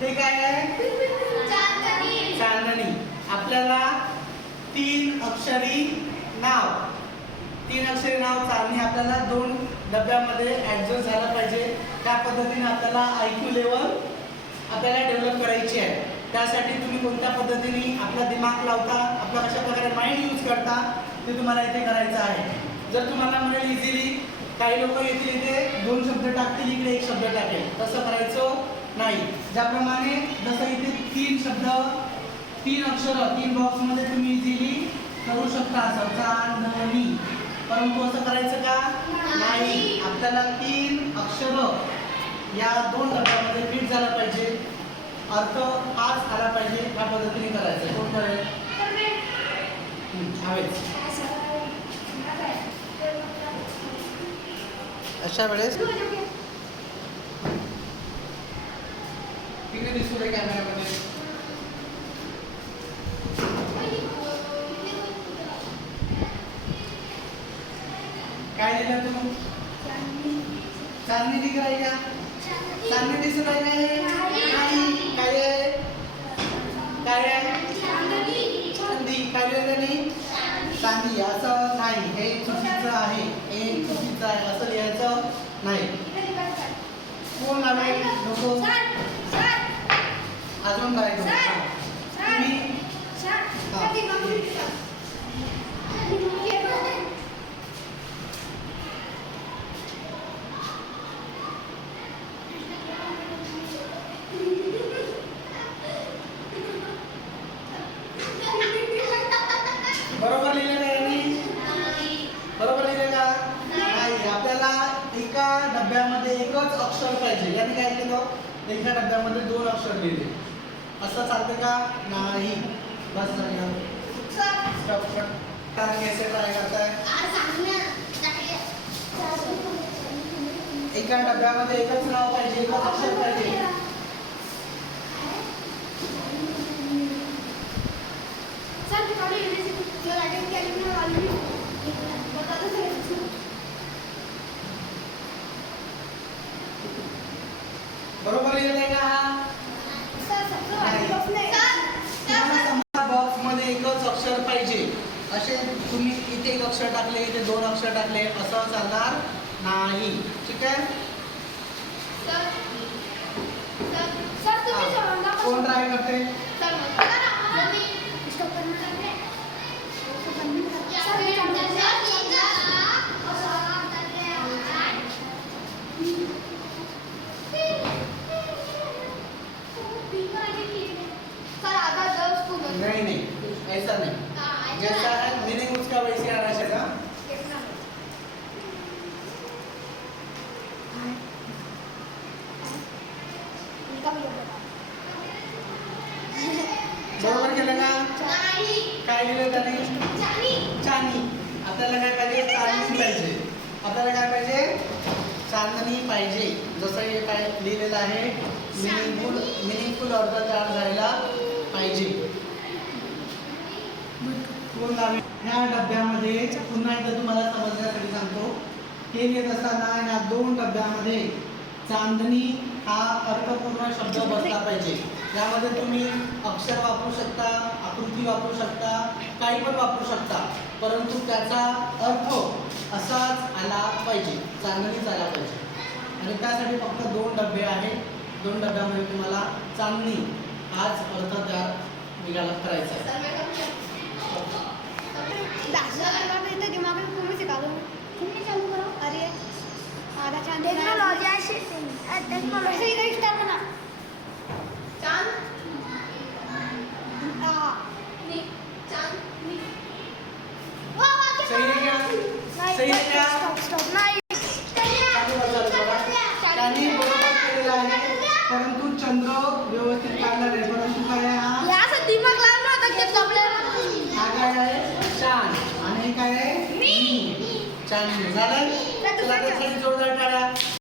हे काय आहे? चांदणी. आपल्याला 3 अक्षरी नाव चांदणी आपल्याला 2 डब्यामध्ये ऍडजस्ट झाला पाहिजे. त्या पद्धतीने आपल्याला IQ लेवल आपल्याला डेव्हलप करायची आहे. त्यासाठी तुम्ही कोणत्या पद्धतीने आपला दिमाग लावता, आपला कशा प्रकारे माइंड यूज करता ते तुम्हाला इथे करायचं आहे. जर तुम्हाला मिळेल इझिली, काही लोक येतील इथे 2 शब्द टाकतील, इकडे 1 शब्द टाकेल, तसं करायचं नाही. ज्याप्रमाणे जसं इथे 3 शब्द 3 अक्षर 3 बॉक्समध्ये तुम्ही इझिली करू शकता चांदणी, परंतु असं करायचं का नाही. आपल्याला 3 अक्षर या 2 डब्यामध्ये फिट झाला पाहिजे, अर्थ हाच आला पाहिजे. त्या पद्धतीने करायचं. कोण करेल? हवेच. अशा वेळेस तिकडे दिसू दे कॅमेऱ्यामध्ये. काय दिलं तुम्ही? चांदणी दिख रही है? चांदणी दिसत आहे नाही. काय आहे? काय आहे? चांदी. काय नाही? चांदी. असं नाही, हे चुकीचं आहे, हे चुकीचं आहे, असं लिहायचं नाही. कोण लावेल? नको. अजून काय तुम्ही? बरोबर लिहिलं का यांनी? बरोबर लिहिलं का नाही? आपल्याला एका डब्यामध्ये एकच अक्षर पाहिजे. याने काय केलं? एका डब्यामध्ये 2 अक्षर लिहिले. असं चालतं का नाही? बस झालं. कैसे ट्राय करताय? एका डब्यामध्ये एकच नाव पाहिजे, एकच अक्षर पाहिजे. बरोबर लिहिलं आहे का? बॉक्स मध्ये एकच अक्षर पाहिजे. असे तुम्ही इथे 1 अक्षर टाकले, इथे 2 अक्षर टाकले, असं चालणार नाही. ठीक आहे? कोण ट्राय करते? नहीं नहीं, ऐसा नहीं. जैसा है मीनिंग उसका वैसे आना चाहिए. बरोबर केलं का? काय लिहिलं त्याने? चांदणी. आपल्याला काय पाहिजे? चांदणी पाहिजे. आपल्याला काय पाहिजे? चांदणी पाहिजे. जसं हे काय लिहिलेलं आहे, मिनिंगफुल अर्थ तयार झाला पाहिजे. ह्या डब्यामध्ये पुन्हा एकदा तुम्हाला समजण्यासाठी सांगतो. हे लिहित असताना ह्या 2 डब्यामध्ये चांदणी हा अर्थपूर्ण शब्द बसला पाहिजे. यामध्ये तुम्ही अक्षर वापरू शकता, आकृती वापरू शकता, काही पण वापरू शकता, परंतु त्याचा अर्थ असाच आला पाहिजे, चांदणीच आला पाहिजे. आणि त्यासाठी फक्त 2 डबे आहेत. 2 डब्यामध्ये तुम्हाला चांदणी हाच अर्थ तयार निघाला करायचा आहे. सही है क्या? त्यांनी बरोबर केलेलं आहे, परंतु चंद्र व्यवस्थित काढला नाही. परंतु काय आहे? हा काय आहे? चांद. आणि हे काय आहे? चांदणी. झालं? चला त्यासाठी जोरदार टाळ्या.